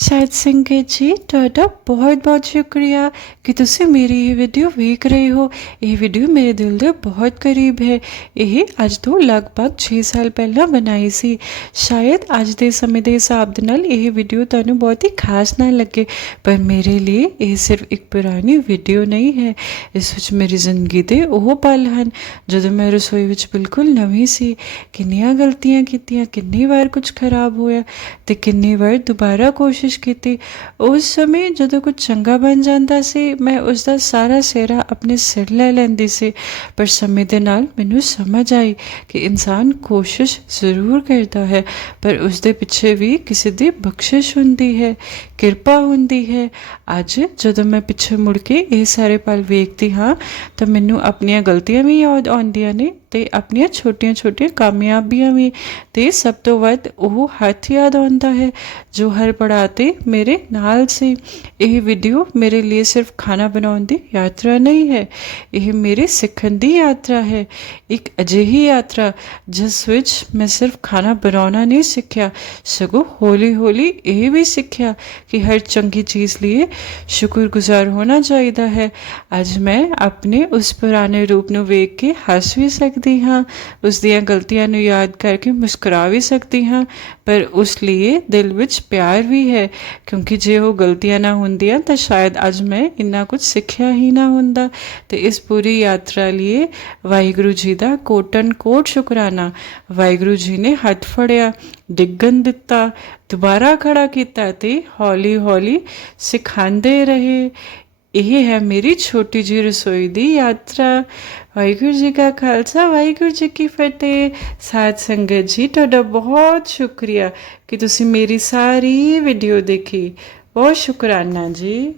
शायद संगत जी ਤੁਹਾਡਾ ਬਹੁਤ-ਬਹੁਤ ਸ਼ੁਕਰੀਆ ਕਿ ਤੁਸੀਂ ਮੇਰੀ ਇਹ ਵੀਡੀਓ ਵੇਖ ਰਹੇ ਹੋ। ਇਹ ਵੀਡੀਓ ਮੇਰੇ ਦਿਲ ਦੇ ਬਹੁਤ ਕਰੀਬ ਹੈ। ਇਹ ਅੱਜ ਤੋਂ ਲਗਭਗ 6 ਸਾਲ ਪਹਿਲਾਂ ਬਣਾਈ ਸੀ। ਸ਼ਾਇਦ ਅੱਜ ਦੇ ਸਮੇਂ ਦੇ ਹਿਸਾਬ ਦੇ ਨਾਲ ਇਹ ਵੀਡੀਓ ਤੁਹਾਨੂੰ ਬਹੁਤ ਹੀ ਖਾਸ ਨਾ ਲੱਗੇ, ਪਰ ਮੇਰੇ ਲਈ ਇਹ ਸਿਰਫ ਇੱਕ ਪੁਰਾਣੀ ਵੀਡੀਓ ਨਹੀਂ ਹੈ। ਇਸ ਵਿੱਚ ਮੇਰੀ ਜ਼ਿੰਦਗੀ ਦੇ ਉਹ ਪਲ ਹਨ ਜਦੋਂ ਮੈਂ ਰਸੋਈ ਵਿੱਚ ਬਿਲਕੁਲ ਨਵੀਂ ਸੀ। ਕਿੰਨੀਆਂ ਗਲਤੀਆਂ ਕੀਤੀਆਂ, ਕਿੰਨੀ ਵਾਰ ਕੁਝ ਖਰਾਬ ਹੋਇਆ ਤੇ ਕਿੰਨੀ ਵਾਰ ਦੁਬਾਰਾ ਕੋਸ਼ਿਸ਼ ਕੀਤੀ। ਉਸ ਸਮੇਂ ਜਦੋਂ ਕੁਝ ਚੰਗਾ ਬਣ ਜਾਂਦਾ ਸੀ, ਮੈਂ ਉਸ ਦਾ ਸਾਰਾ ਸਿਹਰਾ ਆਪਣੇ ਸਿਰ ਲੈ ਲੈਂਦੀ ਸੀ, ਪਰ ਸਮੇਂ ਦੇ ਨਾਲ ਮੈਨੂੰ ਸਮਝ ਆਈ ਕਿ ਇਨਸਾਨ ਕੋਸ਼ਿਸ਼ ਜ਼ਰੂਰ ਕਰਦਾ ਹੈ, ਪਰ ਉਸ ਦੇ ਪਿੱਛੇ ਵੀ ਕਿਸੇ ਦੀ ਬਖਸ਼ਿਸ਼ ਹੁੰਦੀ ਹੈ, ਕਿਰਪਾ ਹੁੰਦੀ ਹੈ। ਅੱਜ ਜਦੋਂ ਮੈਂ ਪਿੱਛੇ ਮੁੜ ਕੇ ਇਹ ਸਾਰੇ ਪਲ ਵੇਖਦੀ ਹਾਂ ਤਾਂ ਮੈਨੂੰ ਆਪਣੀਆਂ ਗਲਤੀਆਂ ਵੀ ਯਾਦ ਆਉਂਦੀਆਂ ਨੇ ਤੇ ਆਪਣੀਆਂ ਛੋਟੀਆਂ-ਛੋਟੀਆਂ ਕਾਮਯਾਬੀਆਂ ਵੀ, ਤੇ ਸਭ ਤੋਂ ਵੱਧ ਉਹ ਹੱਥ ਯਾਦ ਆਉਂਦਾ ਹੈ ਜੋ ਹਰ ਪੜਾਅ 'ਤੇ ਮੇਰੇ ਨਾਲ ਸੀ। ਇਹ ਵੀਡੀਓ ਮੇਰੇ ਲਈ ਸਿਰਫ ਖਾਣਾ ਬਣਾਉਣ ਦੀ ਯਾਤਰਾ ਨਹੀਂ ਹੈ, ਇਹ ਮੇਰੇ ਸਿੱਖਣ ਦੀ ਯਾਤਰਾ ਹੈ। ਇੱਕ ਅਜਿਹੀ ਯਾਤਰਾ ਜਿਸ ਵਿੱਚ ਮੈਂ ਸਿਰਫ ਖਾਣਾ ਬਣਾਉਣਾ ਨਹੀਂ ਸਿੱਖਿਆ, ਸਗੋਂ ਹੌਲੀ-ਹੌਲੀ ਇਹ ਵੀ ਸਿੱਖਿਆ ਕਿ ਹਰ ਚੰਗੀ ਚੀਜ਼ ਲਈ ਸ਼ੁਕਰਗੁਜ਼ਾਰ ਹੋਣਾ ਚਾਹੀਦਾ ਹੈ। ਅੱਜ ਮੈਂ ਆਪਣੇ ਉਸ ਪੁਰਾਣੇ ਰੂਪ ਨੂੰ ਵੇਖ ਕੇ ਹੱਸ ਵੀ ਸਕਦੀ ਹਾਂ, ਉਸ ਦੀਆਂ ਗਲਤੀਆਂ ਨੂੰ ਯਾਦ ਕਰਕੇ ਮੁਸਕਰਾ ਵੀ ਸਕਦੀ ਹਾਂ, ਪਰ ਉਸ ਲਈ ਦਿਲ ਵਿੱਚ ਪਿਆਰ ਵੀ ਹੈ, ਕਿਉਂਕਿ ਜੇ ਉਹ ਗਲਤੀਆਂ ਨਾ ਹੁੰਦੀਆਂ ਤਾਂ ਸ਼ਾਇਦ ਅੱਜ ਮੈਂ ਇੰਨਾ ਕੁਝ ਸਿੱਖਿਆ ਹੀ ਨਾ ਹੁੰਦਾ। ਤੇ ਇਸ ਪੂਰੀ ਯਾਤਰਾ ਲਈ ਵਾਹਿਗੁਰੂ ਜੀ ਦਾ ਕੋਟਨ ਕੋਟ ਸ਼ੁਕਰਾਨਾ। ਵਾਹਿਗੁਰੂ ਜੀ ਨੇ ਹੱਥ ਫੜਿਆ, ਡਿੱਗਣ ਦਿੱਤਾ, ਦੁਬਾਰਾ ਖੜਾ ਕੀਤਾ ਤੇ ਹੌਲੀ-ਹੌਲੀ ਸਿਖਾਉਂਦੇ ਰਹੇ। ਇਹ ਹੈ ਮੇਰੀ ਛੋਟੀ ਜਿਹੀ ਰਸੋਈ ਦੀ ਯਾਤਰਾ। ਵਾਹਿਗੁਰੂ ਜੀ ਕਾ ਖਾਲਸਾ, ਵਾਹਿਗੁਰੂ ਜੀ ਕੀ ਫਤਿਹ। ਸਾਧ ਸੰਗਤ ਜੀ, ਤੁਹਾਡਾ ਬਹੁਤ ਸ਼ੁਕਰੀਆ ਕਿ ਤੁਸੀਂ ਮੇਰੀ ਸਾਰੀ ਵੀਡੀਓ ਦੇਖੀ। ਬਹੁਤ ਸ਼ੁਕਰਾਨਾ ਜੀ।